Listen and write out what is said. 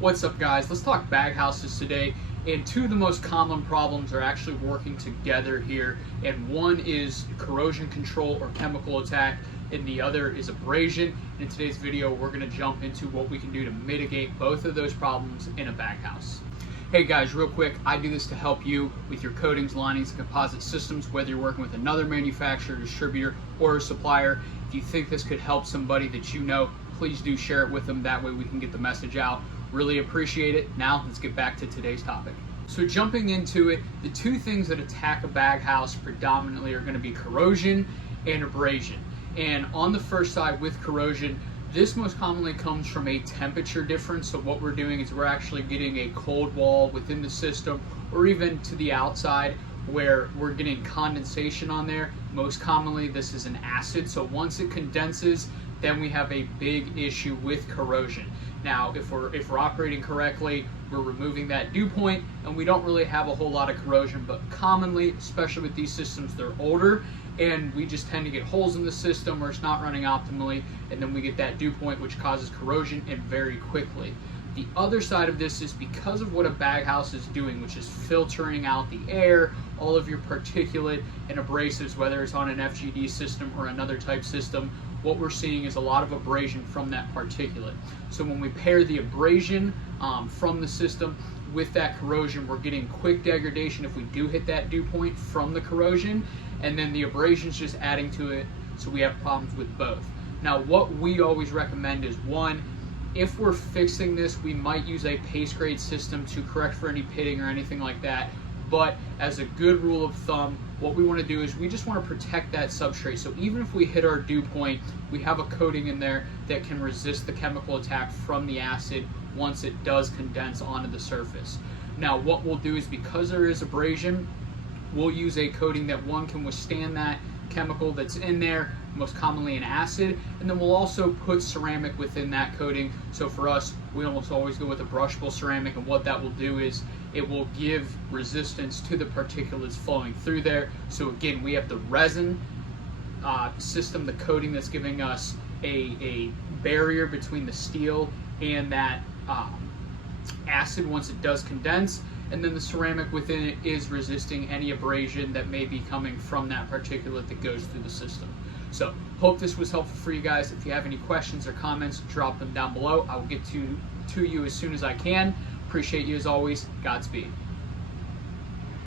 What's up, guys? Let's talk baghouses today. And two of the most common problems are actually working together here. And one is corrosion control or chemical attack, and the other is abrasion. And in today's video, we're going to jump into what we can do to mitigate both of those problems in a baghouse. Hey guys, real quick, I do this to help you with your coatings, linings, and composite systems, whether you're working with another manufacturer, distributor, or a supplier. If you think this could help somebody that you know, please do share it with them. That way we can get the message out. Really appreciate it. Now let's get back to today's topic. So jumping into it, the two things that attack a baghouse predominantly are going to be corrosion and abrasion. And on the first side with corrosion, this most commonly comes from a temperature difference. So what we're doing is we're actually getting a cold wall within the system, or even to the outside where we're getting condensation on there. Most commonly this is an acid, so once it condenses, then we have a big issue with corrosion. Now if we're operating correctly, we're removing that dew point and we don't really have a whole lot of corrosion, but commonly, especially with these systems, they're older and we just tend to get holes in the system or it's not running optimally, and then we get that dew point which causes corrosion, and very quickly. The other side of this is because of what a baghouse is doing, which is filtering out the air, all of your particulate and abrasives, whether it's on an FGD system or another type system. What we're seeing is a lot of abrasion from that particulate. So when we pair the abrasion from the system with that corrosion, we're getting quick degradation if we do hit that dew point from the corrosion, and then the abrasion is just adding to it, so we have problems with both. Now what we always recommend is, one, if we're fixing this, we might use a paste grade system to correct for any pitting or anything like that. But as a good rule of thumb, what we want to do is we just want to protect that substrate. So even if we hit our dew point, we have a coating in there that can resist the chemical attack from the acid once it does condense onto the surface. Now what we'll do is, because there is abrasion, we'll use a coating that, one, can withstand that chemical that's in there, most commonly an acid, and then we'll also put ceramic within that coating. So for us, we almost always go with a brushable ceramic, and what that will do is it will give resistance to the particulates flowing through there. So again, we have the resin system, the coating that's giving us a barrier between the steel and that acid once it does condense, and then the ceramic within it is resisting any abrasion that may be coming from that particulate that goes through the system. So hope this was helpful for you guys. If you have any questions or comments, drop them down below. I will get to you as soon as I can. Appreciate you as always. Godspeed.